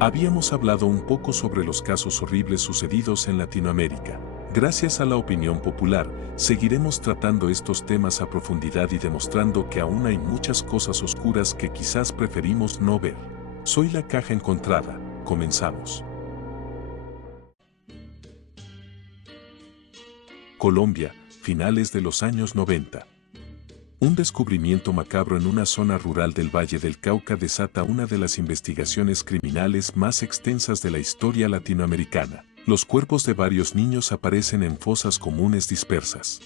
Habíamos hablado un poco sobre los casos horribles sucedidos en Latinoamérica. Gracias a la opinión popular, seguiremos tratando estos temas a profundidad y demostrando que aún hay muchas cosas oscuras que quizás preferimos no ver. Soy la caja encontrada. Comenzamos. Colombia, finales de los años 90. Un descubrimiento macabro en una zona rural del Valle del Cauca desata una de las investigaciones criminales más extensas de la historia latinoamericana. Los cuerpos de varios niños aparecen en fosas comunes dispersas.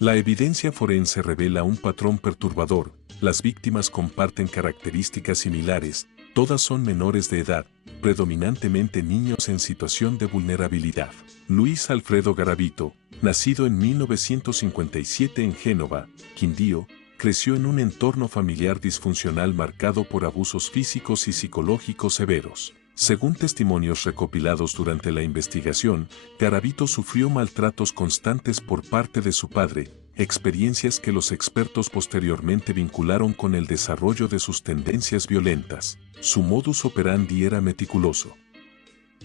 La evidencia forense revela un patrón perturbador. Las víctimas comparten características similares, todas son menores de edad, predominantemente niños en situación de vulnerabilidad. Luis Alfredo Garavito, nacido en 1957 en Génova, Quindío, creció en un entorno familiar disfuncional marcado por abusos físicos y psicológicos severos. Según testimonios recopilados durante la investigación, Garavito sufrió maltratos constantes por parte de su padre, experiencias que los expertos posteriormente vincularon con el desarrollo de sus tendencias violentas. Su modus operandi era meticuloso.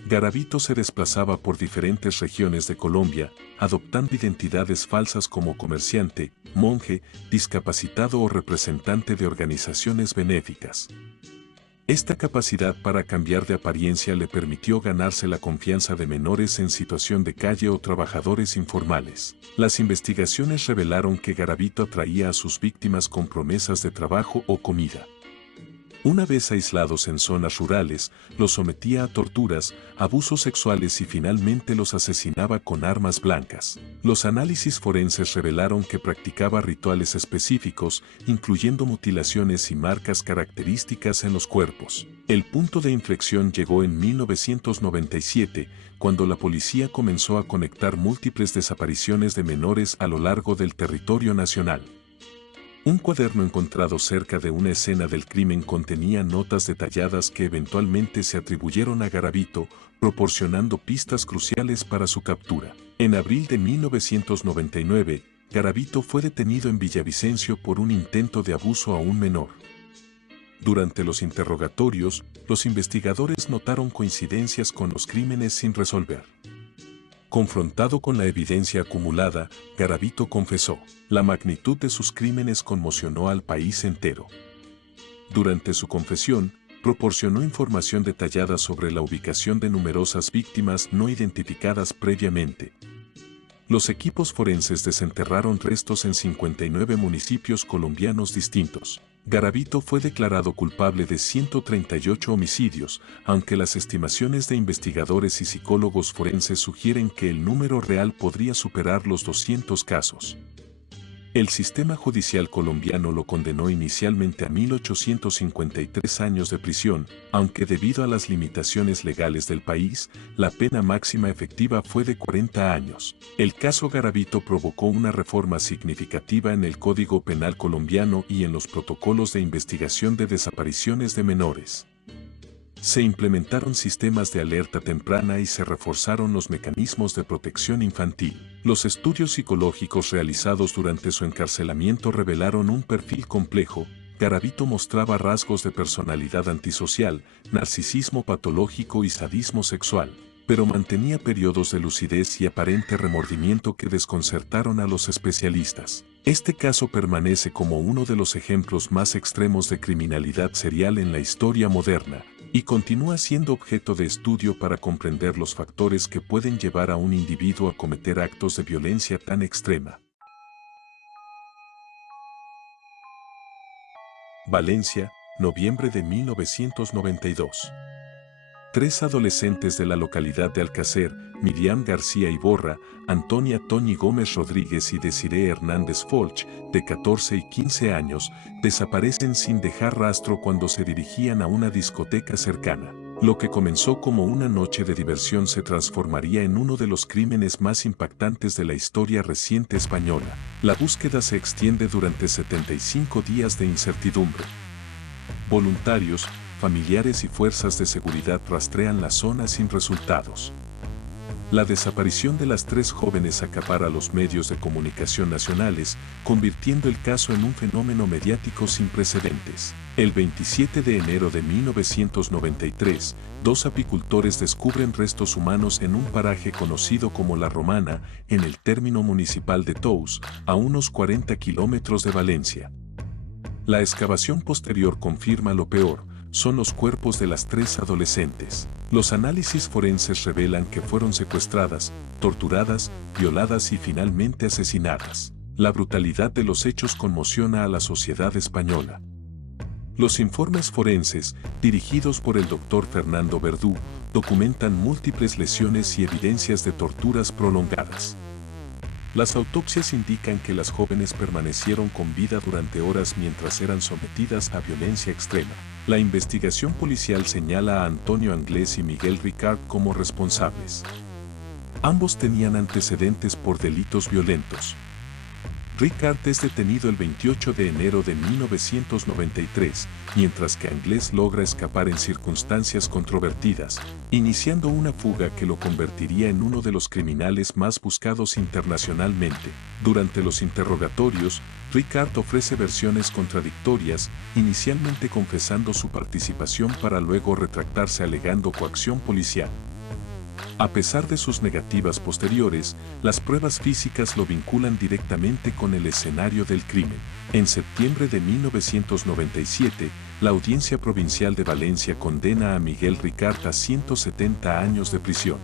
Garavito se desplazaba por diferentes regiones de Colombia, adoptando identidades falsas como comerciante, monje, discapacitado o representante de organizaciones benéficas. Esta capacidad para cambiar de apariencia le permitió ganarse la confianza de menores en situación de calle o trabajadores informales. Las investigaciones revelaron que Garavito atraía a sus víctimas con promesas de trabajo o comida. Una vez aislados en zonas rurales, los sometía a torturas, abusos sexuales y finalmente los asesinaba con armas blancas. Los análisis forenses revelaron que practicaba rituales específicos, incluyendo mutilaciones y marcas características en los cuerpos. El punto de inflexión llegó en 1997, cuando la policía comenzó a conectar múltiples desapariciones de menores a lo largo del territorio nacional. Un cuaderno encontrado cerca de una escena del crimen contenía notas detalladas que eventualmente se atribuyeron a Garavito, proporcionando pistas cruciales para su captura. En abril de 1999, Garavito fue detenido en Villavicencio por un intento de abuso a un menor. Durante los interrogatorios, los investigadores notaron coincidencias con los crímenes sin resolver. Confrontado con la evidencia acumulada, Garavito confesó. La magnitud de sus crímenes conmocionó al país entero. Durante su confesión, proporcionó información detallada sobre la ubicación de numerosas víctimas no identificadas previamente. Los equipos forenses desenterraron restos en 59 municipios colombianos distintos. Garavito fue declarado culpable de 138 homicidios, aunque las estimaciones de investigadores y psicólogos forenses sugieren que el número real podría superar los 200 casos. El sistema judicial colombiano lo condenó inicialmente a 1.853 años de prisión, aunque debido a las limitaciones legales del país, la pena máxima efectiva fue de 40 años. El caso Garavito provocó una reforma significativa en el Código Penal colombiano y en los protocolos de investigación de desapariciones de menores. Se implementaron sistemas de alerta temprana y se reforzaron los mecanismos de protección infantil. Los estudios psicológicos realizados durante su encarcelamiento revelaron un perfil complejo. Garavito mostraba rasgos de personalidad antisocial, narcisismo patológico y sadismo sexual, pero mantenía periodos de lucidez y aparente remordimiento que desconcertaron a los especialistas. Este caso permanece como uno de los ejemplos más extremos de criminalidad serial en la historia moderna, y continúa siendo objeto de estudio para comprender los factores que pueden llevar a un individuo a cometer actos de violencia tan extrema. Valencia, noviembre de 1992. Tres adolescentes de la localidad de Alcácer, Miriam García Iborra, Antonia Toñi Gómez Rodríguez y Desiree Hernández Folch, de 14 y 15 años, desaparecen sin dejar rastro cuando se dirigían a una discoteca cercana. Lo que comenzó como una noche de diversión se transformaría en uno de los crímenes más impactantes de la historia reciente española. La búsqueda se extiende durante 75 días de incertidumbre. Voluntarios, familiares y fuerzas de seguridad rastrean la zona sin resultados. La desaparición de las tres jóvenes acapara los medios de comunicación nacionales, convirtiendo el caso en un fenómeno mediático sin precedentes. El 27 de enero de 1993, dos apicultores descubren restos humanos en un paraje conocido como La Romana, en el término municipal de Tous, a unos 40 kilómetros de Valencia. La excavación posterior confirma lo peor, son los cuerpos de las 3 adolescentes. Los análisis forenses revelan que fueron secuestradas, torturadas, violadas y finalmente asesinadas. La brutalidad de los hechos conmociona a la sociedad española. Los informes forenses, dirigidos por el doctor Fernando Verdú, documentan múltiples lesiones y evidencias de torturas prolongadas. Las autopsias indican que las jóvenes permanecieron con vida durante horas mientras eran sometidas a violencia extrema. La investigación policial señala a Antonio Anglés y Miguel Ricard como responsables. Ambos tenían antecedentes por delitos violentos. Ricard es detenido el 28 de enero de 1993, mientras que Anglés logra escapar en circunstancias controvertidas, iniciando una fuga que lo convertiría en uno de los criminales más buscados internacionalmente. Durante los interrogatorios, Ricard ofrece versiones contradictorias, inicialmente confesando su participación para luego retractarse alegando coacción policial. A pesar de sus negativas posteriores, las pruebas físicas lo vinculan directamente con el escenario del crimen. En septiembre de 1997, la Audiencia Provincial de Valencia condena a Miguel Ricard a 170 años de prisión.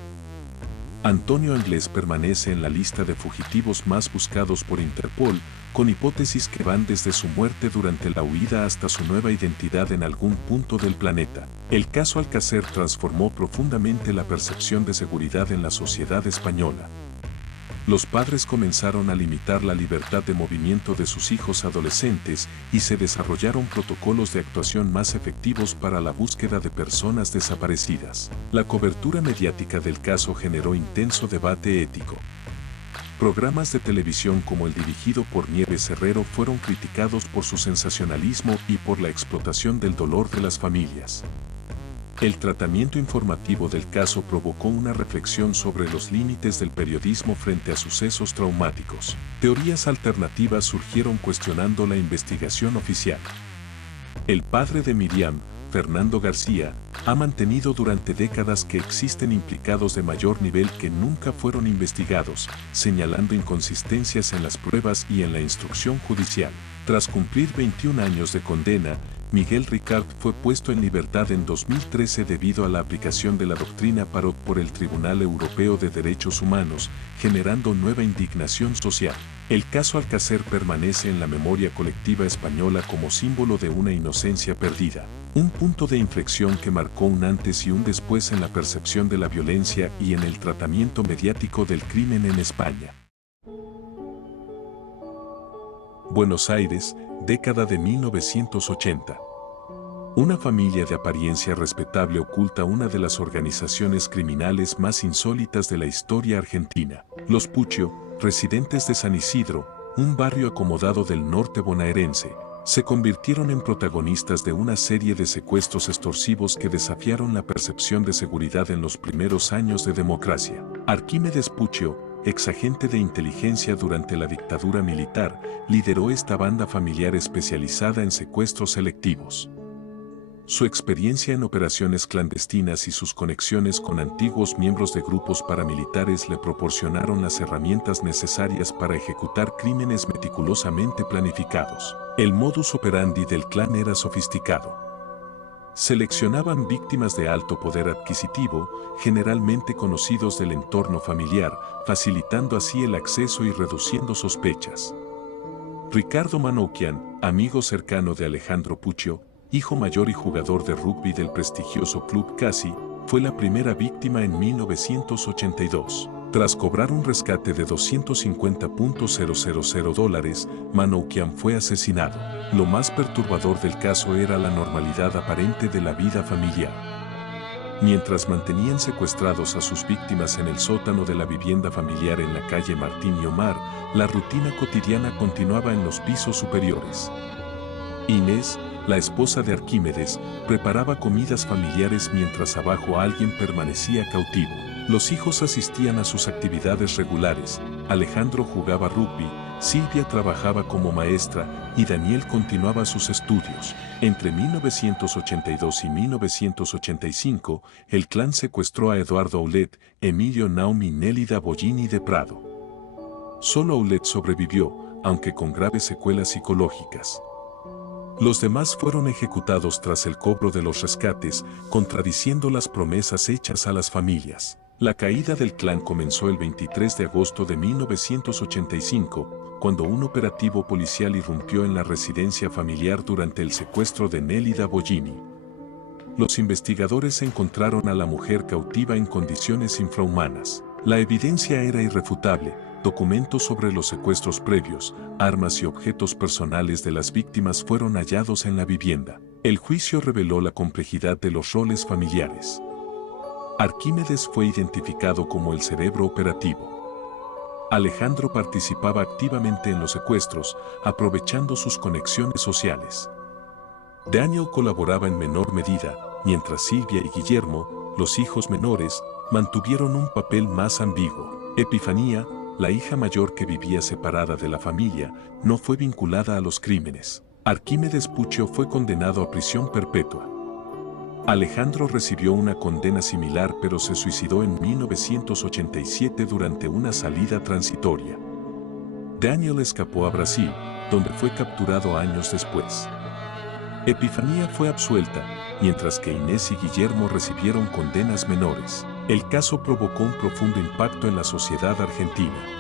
Antonio Anglés permanece en la lista de fugitivos más buscados por Interpol, con hipótesis que van desde su muerte durante la huida hasta su nueva identidad en algún punto del planeta. El caso Alcácer transformó profundamente la percepción de seguridad en la sociedad española. Los padres comenzaron a limitar la libertad de movimiento de sus hijos adolescentes y se desarrollaron protocolos de actuación más efectivos para la búsqueda de personas desaparecidas. La cobertura mediática del caso generó intenso debate ético. Programas de televisión como el dirigido por Nieves Herrero fueron criticados por su sensacionalismo y por la explotación del dolor de las familias. El tratamiento informativo del caso provocó una reflexión sobre los límites del periodismo frente a sucesos traumáticos. Teorías alternativas surgieron cuestionando la investigación oficial. El padre de Miriam, Fernando García, ha mantenido durante décadas que existen implicados de mayor nivel que nunca fueron investigados, señalando inconsistencias en las pruebas y en la instrucción judicial. Tras cumplir 21 años de condena, Miguel Ricard fue puesto en libertad en 2013 debido a la aplicación de la doctrina Parot por el Tribunal Europeo de Derechos Humanos, generando nueva indignación social. El caso Alcácer permanece en la memoria colectiva española como símbolo de una inocencia perdida. Un punto de inflexión que marcó un antes y un después en la percepción de la violencia y en el tratamiento mediático del crimen en España. Buenos Aires, década de 1980. Una familia de apariencia respetable oculta una de las organizaciones criminales más insólitas de la historia argentina. Los Puccio, residentes de San Isidro, un barrio acomodado del norte bonaerense, se convirtieron en protagonistas de una serie de secuestros extorsivos que desafiaron la percepción de seguridad en los primeros años de democracia. Arquímedes Puccio, exagente de inteligencia durante la dictadura militar, lideró esta banda familiar especializada en secuestros selectivos. Su experiencia en operaciones clandestinas y sus conexiones con antiguos miembros de grupos paramilitares le proporcionaron las herramientas necesarias para ejecutar crímenes meticulosamente planificados. El modus operandi del clan era sofisticado. Seleccionaban víctimas de alto poder adquisitivo, generalmente conocidos del entorno familiar, facilitando así el acceso y reduciendo sospechas. Ricardo Manoukian, amigo cercano de Alejandro Puccio, hijo mayor y jugador de rugby del prestigioso Club Casi, fue la primera víctima en 1982. Tras cobrar un rescate de $250,000, Manoukian fue asesinado. Lo más perturbador del caso era la normalidad aparente de la vida familiar. Mientras mantenían secuestrados a sus víctimas en el sótano de la vivienda familiar en la calle Martín y Omar, la rutina cotidiana continuaba en los pisos superiores. Inés, la esposa de Arquímedes, preparaba comidas familiares mientras abajo alguien permanecía cautivo. Los hijos asistían a sus actividades regulares, Alejandro jugaba rugby, Silvia trabajaba como maestra y Daniel continuaba sus estudios. Entre 1982 y 1985, el clan secuestró a Eduardo Aulet, Emilio Naum y Nélida Bollini de Prado. Solo Aulet sobrevivió, aunque con graves secuelas psicológicas. Los demás fueron ejecutados tras el cobro de los rescates, contradiciendo las promesas hechas a las familias. La caída del clan comenzó el 23 de agosto de 1985, cuando un operativo policial irrumpió en la residencia familiar durante el secuestro de Nélida Bollini. Los investigadores encontraron a la mujer cautiva en condiciones infrahumanas. La evidencia era irrefutable: documentos sobre los secuestros previos, armas y objetos personales de las víctimas fueron hallados en la vivienda. El juicio reveló la complejidad de los roles familiares. Arquímedes fue identificado como el cerebro operativo. Alejandro participaba activamente en los secuestros, aprovechando sus conexiones sociales. Daniel colaboraba en menor medida, mientras Silvia y Guillermo, los hijos menores, mantuvieron un papel más ambiguo. Epifanía, la hija mayor que vivía separada de la familia, no fue vinculada a los crímenes. Arquímedes Puccio fue condenado a prisión perpetua. Alejandro recibió una condena similar, pero se suicidó en 1987 durante una salida transitoria. Daniel escapó a Brasil, donde fue capturado años después. Epifanía fue absuelta, mientras que Inés y Guillermo recibieron condenas menores. El caso provocó un profundo impacto en la sociedad argentina.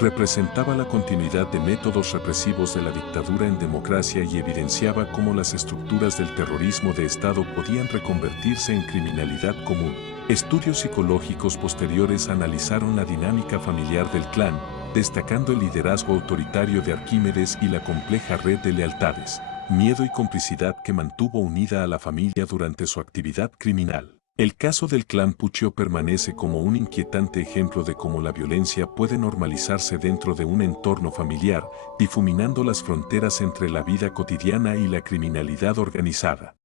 Representaba la continuidad de métodos represivos de la dictadura en democracia y evidenciaba cómo las estructuras del terrorismo de Estado podían reconvertirse en criminalidad común. Estudios psicológicos posteriores analizaron la dinámica familiar del clan, destacando el liderazgo autoritario de Arquímedes y la compleja red de lealtades, miedo y complicidad que mantuvo unida a la familia durante su actividad criminal. El caso del clan Puccio permanece como un inquietante ejemplo de cómo la violencia puede normalizarse dentro de un entorno familiar, difuminando las fronteras entre la vida cotidiana y la criminalidad organizada.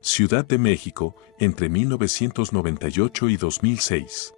Ciudad de México, entre 1998 y 2006.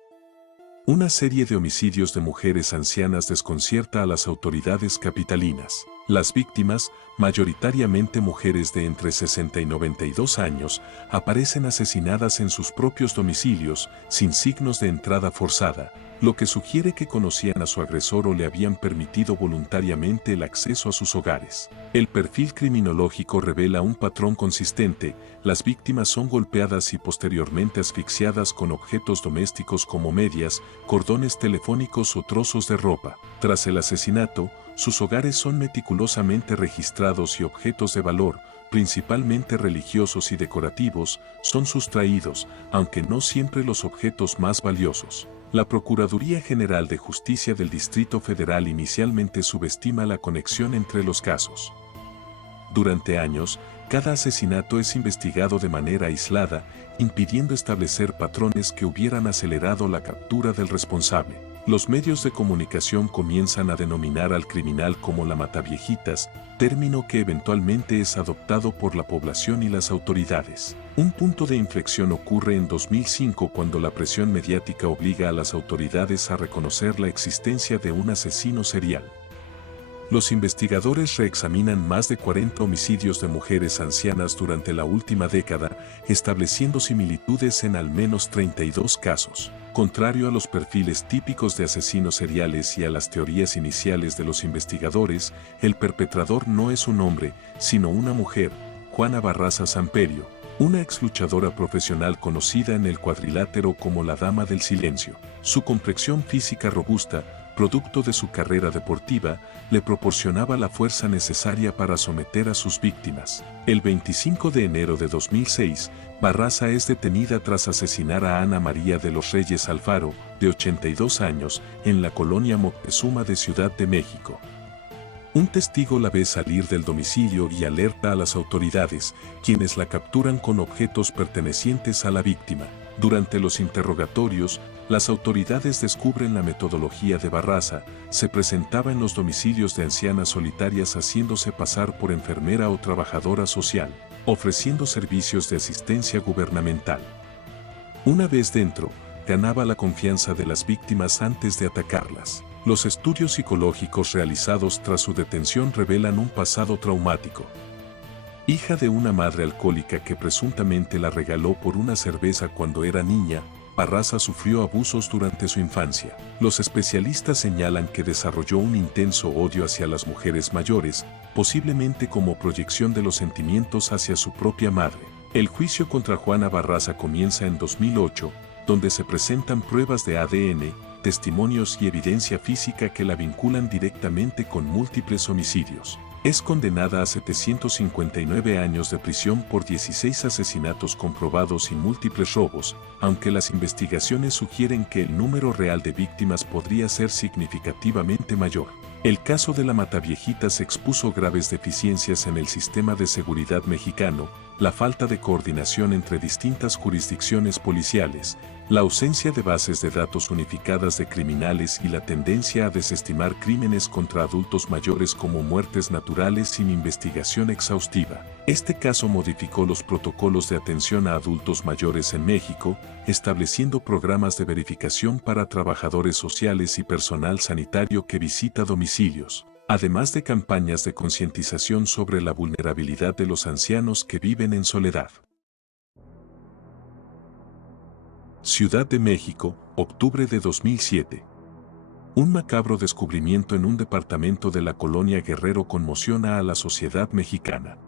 Una serie de homicidios de mujeres ancianas desconcierta a las autoridades capitalinas. Las víctimas, mayoritariamente mujeres de entre 60 y 92 años, aparecen asesinadas en sus propios domicilios, sin signos de entrada forzada, lo que sugiere que conocían a su agresor o le habían permitido voluntariamente el acceso a sus hogares. El perfil criminológico revela un patrón consistente: las víctimas son golpeadas y posteriormente asfixiadas con objetos domésticos como medias, cordones telefónicos o trozos de ropa. Tras el asesinato, sus hogares son meticulosamente registrados y objetos de valor, principalmente religiosos y decorativos, son sustraídos, aunque no siempre los objetos más valiosos. La Procuraduría General de Justicia del Distrito Federal inicialmente subestima la conexión entre los casos. Durante años, cada asesinato es investigado de manera aislada, impidiendo establecer patrones que hubieran acelerado la captura del responsable. Los medios de comunicación comienzan a denominar al criminal como la mataviejitas, término que eventualmente es adoptado por la población y las autoridades. Un punto de inflexión ocurre en 2005 cuando la presión mediática obliga a las autoridades a reconocer la existencia de un asesino serial. Los investigadores reexaminan más de 40 homicidios de mujeres ancianas durante la última década, estableciendo similitudes en al menos 32 casos. Contrario a los perfiles típicos de asesinos seriales y a las teorías iniciales de los investigadores, el perpetrador no es un hombre, sino una mujer, Juana Barraza Samperio, una exluchadora profesional conocida en el cuadrilátero como la Dama del Silencio. Su complexión física robusta, producto de su carrera deportiva, le proporcionaba la fuerza necesaria para someter a sus víctimas. El 25 de enero de 2006, Barraza es detenida tras asesinar a Ana María de los Reyes Alfaro, de 82 años, en la colonia Moctezuma de Ciudad de México. Un testigo la ve salir del domicilio y alerta a las autoridades, quienes la capturan con objetos pertenecientes a la víctima. Durante los interrogatorios, las autoridades descubren la metodología de Barraza: se presentaba en los domicilios de ancianas solitarias haciéndose pasar por enfermera o trabajadora social, ofreciendo servicios de asistencia gubernamental. Una vez dentro, ganaba la confianza de las víctimas antes de atacarlas. Los estudios psicológicos realizados tras su detención revelan un pasado traumático. Hija de una madre alcohólica que presuntamente la regaló por una cerveza cuando era niña, Barraza sufrió abusos durante su infancia. Los especialistas señalan que desarrolló un intenso odio hacia las mujeres mayores, posiblemente como proyección de los sentimientos hacia su propia madre. El juicio contra Juana Barraza comienza en 2008, donde se presentan pruebas de ADN, testimonios y evidencia física que la vinculan directamente con múltiples homicidios. Es condenada a 759 años de prisión por 16 asesinatos comprobados y múltiples robos, aunque las investigaciones sugieren que el número real de víctimas podría ser significativamente mayor. El caso de la Mataviejitas expuso graves deficiencias en el sistema de seguridad mexicano, la falta de coordinación entre distintas jurisdicciones policiales, la ausencia de bases de datos unificadas de criminales y la tendencia a desestimar crímenes contra adultos mayores como muertes naturales sin investigación exhaustiva. Este caso modificó los protocolos de atención a adultos mayores en México, estableciendo programas de verificación para trabajadores sociales y personal sanitario que visita domicilios, además de campañas de concientización sobre la vulnerabilidad de los ancianos que viven en soledad. Ciudad de México, octubre de 2007. Un macabro descubrimiento en un departamento de la colonia Guerrero conmociona a la sociedad mexicana.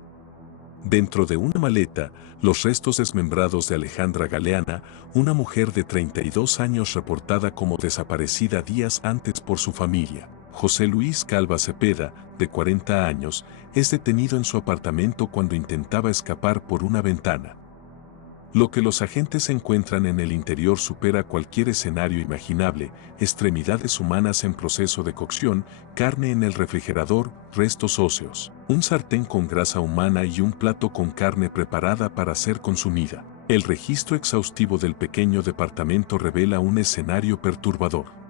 Dentro de una maleta, los restos desmembrados de Alejandra Galeana, una mujer de 32 años reportada como desaparecida días antes por su familia. José Luis Calva Cepeda, de 40 años, es detenido en su apartamento cuando intentaba escapar por una ventana. Lo que los agentes encuentran en el interior supera cualquier escenario imaginable: extremidades humanas en proceso de cocción, carne en el refrigerador, restos óseos, un sartén con grasa humana y un plato con carne preparada para ser consumida. El registro exhaustivo del pequeño departamento revela un escenario perturbador.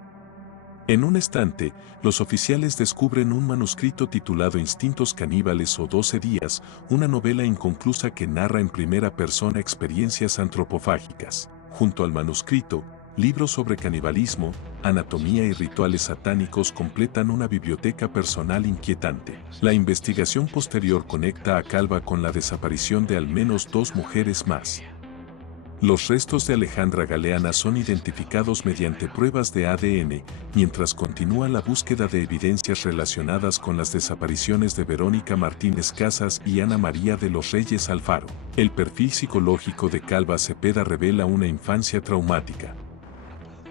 En un estante, los oficiales descubren un manuscrito titulado Instintos caníbales o 12 días, una novela inconclusa que narra en primera persona experiencias antropofágicas. Junto al manuscrito, libros sobre canibalismo, anatomía y rituales satánicos completan una biblioteca personal inquietante. La investigación posterior conecta a Calva con la desaparición de al menos 2 mujeres más. Los restos de Alejandra Galeana son identificados mediante pruebas de ADN, mientras continúa la búsqueda de evidencias relacionadas con las desapariciones de Verónica Martínez Casas y Ana María de los Reyes Alfaro. El perfil psicológico de Calva Cepeda revela una infancia traumática.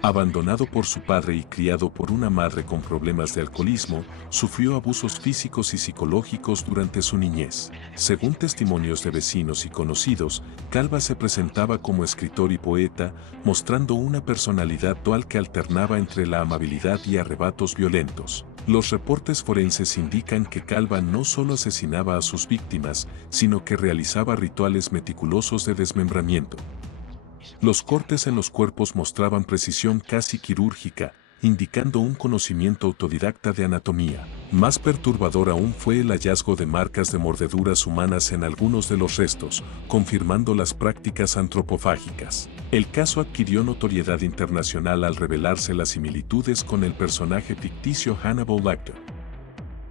Abandonado por su padre y criado por una madre con problemas de alcoholismo, sufrió abusos físicos y psicológicos durante su niñez. Según testimonios de vecinos y conocidos, Calva se presentaba como escritor y poeta, mostrando una personalidad dual que alternaba entre la amabilidad y arrebatos violentos. Los reportes forenses indican que Calva no solo asesinaba a sus víctimas, sino que realizaba rituales meticulosos de desmembramiento. Los cortes en los cuerpos mostraban precisión casi quirúrgica, indicando un conocimiento autodidacta de anatomía. Más perturbador aún fue el hallazgo de marcas de mordeduras humanas en algunos de los restos, confirmando las prácticas antropofágicas. El caso adquirió notoriedad internacional al revelarse las similitudes con el personaje ficticio Hannibal Lecter.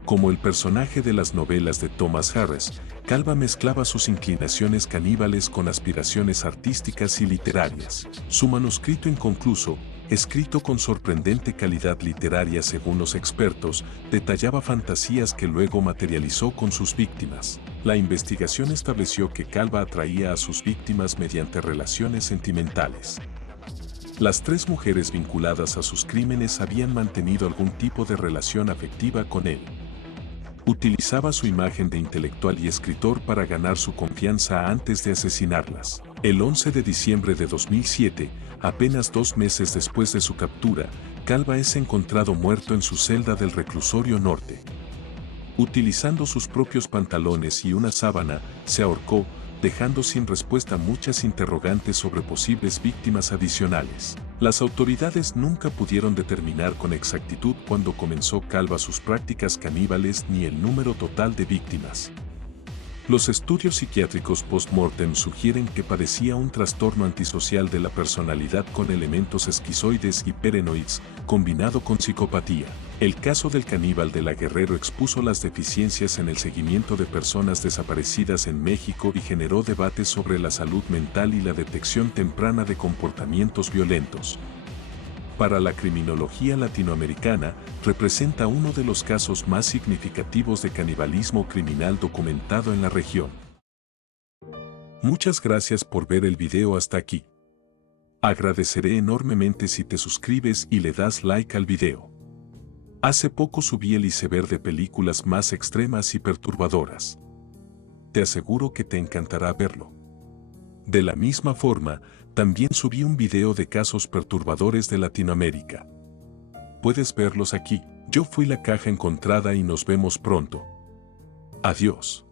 Como el personaje de las novelas de Thomas Harris, Calva mezclaba sus inclinaciones caníbales con aspiraciones artísticas y literarias. Su manuscrito inconcluso, escrito con sorprendente calidad literaria según los expertos, detallaba fantasías que luego materializó con sus víctimas. La investigación estableció que Calva atraía a sus víctimas mediante relaciones sentimentales. Las 3 mujeres vinculadas a sus crímenes habían mantenido algún tipo de relación afectiva con él. Utilizaba su imagen de intelectual y escritor para ganar su confianza antes de asesinarlas. El 11 de diciembre de 2007, apenas 2 meses después de su captura, Calva es encontrado muerto en su celda del reclusorio norte. Utilizando sus propios pantalones y una sábana, se ahorcó, dejando sin respuesta muchas interrogantes sobre posibles víctimas adicionales. Las autoridades nunca pudieron determinar con exactitud cuándo comenzó Calva sus prácticas caníbales ni el número total de víctimas. Los estudios psiquiátricos post-mortem sugieren que padecía un trastorno antisocial de la personalidad con elementos esquizoides y paranoides, combinado con psicopatía. El caso del caníbal de la Guerrero expuso las deficiencias en el seguimiento de personas desaparecidas en México y generó debates sobre la salud mental y la detección temprana de comportamientos violentos. Para la criminología latinoamericana, representa uno de los casos más significativos de canibalismo criminal documentado en la región. Muchas gracias por ver el video hasta aquí. Agradeceré enormemente si te suscribes y le das like al video. Hace poco subí el iceberg de películas más extremas y perturbadoras. Te aseguro que te encantará verlo. De la misma forma, también subí un video de casos perturbadores de Latinoamérica. Puedes verlos aquí. Yo fui la caja encontrada y nos vemos pronto. Adiós.